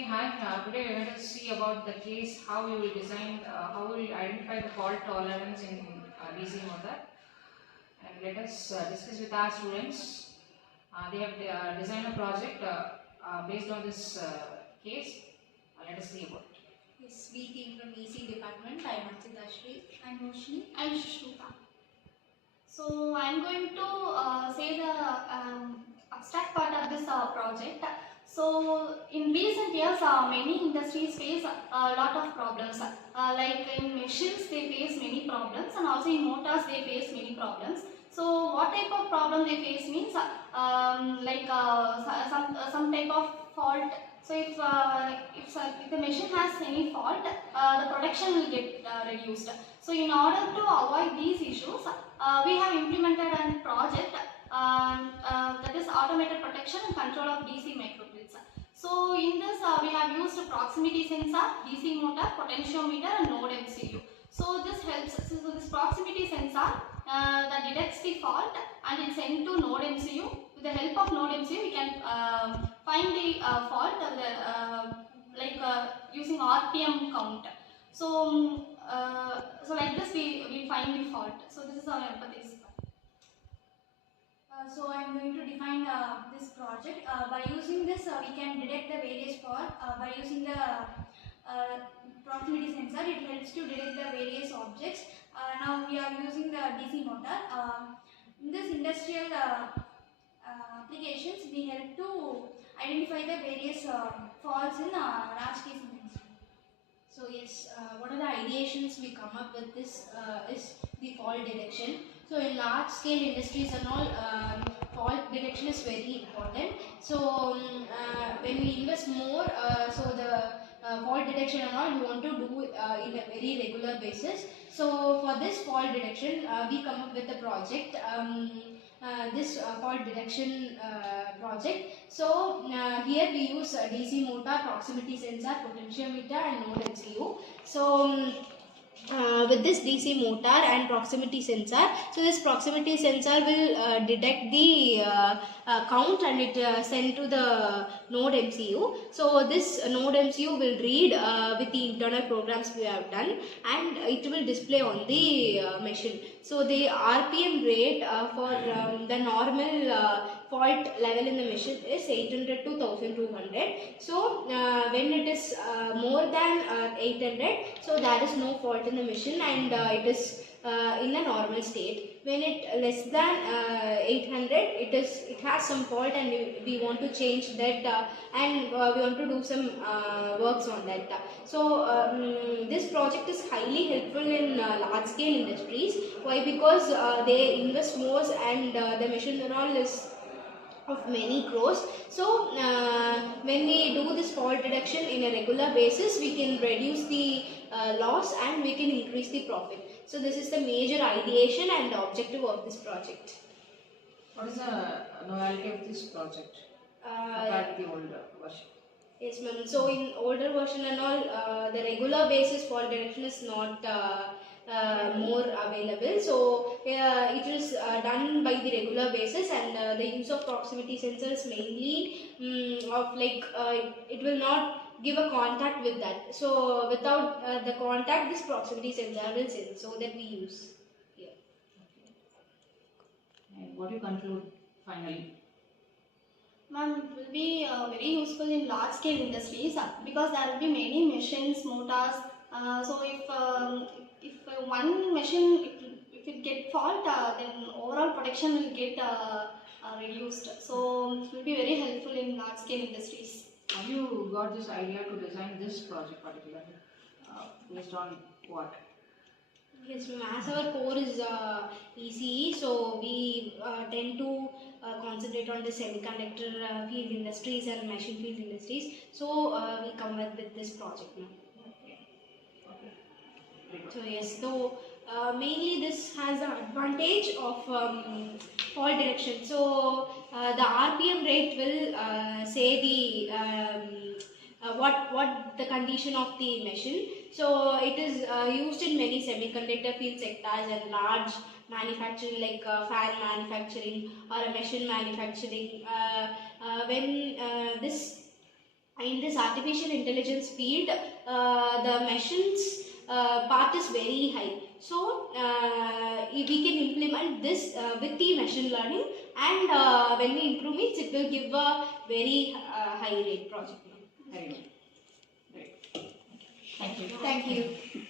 Okay, hi. Today we are going to see about the case how we will design, how we will identify the fault tolerance in DC motor, and let us discuss with our students. They have designed a project based on this case. Let us see about it. Yes, speaking from EC department, I am Achitashri. I'm Roshni. I'm Shruta. So I'm going to say the abstract part of this project. So in recent years, many industries face a lot of problems. Like in machines, they face many problems, and also in motors, they face many problems. So what type of problem they face means some type of fault. So if the machine has any fault, the production will get reduced. So in order to avoid these issues, we have implemented a project that is automated protection and control of DC microgrids. So in this we have used proximity sensor, DC motor, potentiometer and node MCU. So this helps. So this proximity sensor that detects the fault and it's sent to node MCU. With the help of node MCU, we can find the fault using RPM count. So like this we find the fault. So this is our empathy. So I am going to define this project. By using this, we can detect the various fault. By using the proximity sensor, it helps to detect the various objects. Now we are using the DC motor. In this industrial applications, we help to identify the various faults in large case industry. So yes, one of the ideations we come up with this is the fault detection. So in large scale industries and all, fault detection is very important. So when we invest more, so the fault detection and all we want to do in a very regular basis. So for this fault detection, we come up with a project. This fault detection project. So here we use DC motor, proximity sensor, potentiometer and node MCU. So with this DC motor and proximity sensor, so this proximity sensor will detect the count and it send to the node MCU. So this node MCU will read with the internal programs we have done and it will display on the machine. So the RPM rate for the normal fault level in the machine is 800 to 1200. So when it is more than 800, so there is no fault in the machine and it is in a normal state. When it less than 800, it has some fault and we want to change that and we want to do some works on that. So this project is highly helpful in large scale industries. Why? Because they invest more and the machine and all is of many crores. So when we do this fault detection in a regular basis, we can reduce the loss and we can increase the profit. So this is the major ideation and the objective of this project. What is the novelty of this project compared to the older version? Yes, ma'am. So in older version and all, the regular basis fault detection is not more available. So it is done by the regular basis and the use of proximity sensors mainly of like it will not give a contact with that. So without the contact, this proximity sensor will send. So that we use here. And what do you conclude finally? Ma'am, it will be very useful in large scale industries because there will be many machines, motors. So if one machine, if it get fault, then overall protection will get reduced. So it will be very helpful in large scale industries. How you got this idea to design this project particularly? Based on what? Yes, ma'am. As our core is ECE, so we tend to concentrate on the semiconductor field industries and machine field industries. So we come up with this project now. So yes, so mainly this has the advantage of fault detection. So the RPM rate will say the what the condition of the machine. So it is used in many semiconductor field sectors and large manufacturing like fan manufacturing or a machine manufacturing. When this in this artificial intelligence field, the machines part is very high. So we can implement this with the machine learning, and when we improve it will give a very high rate project. Very good. Great. Thank you. Thank you.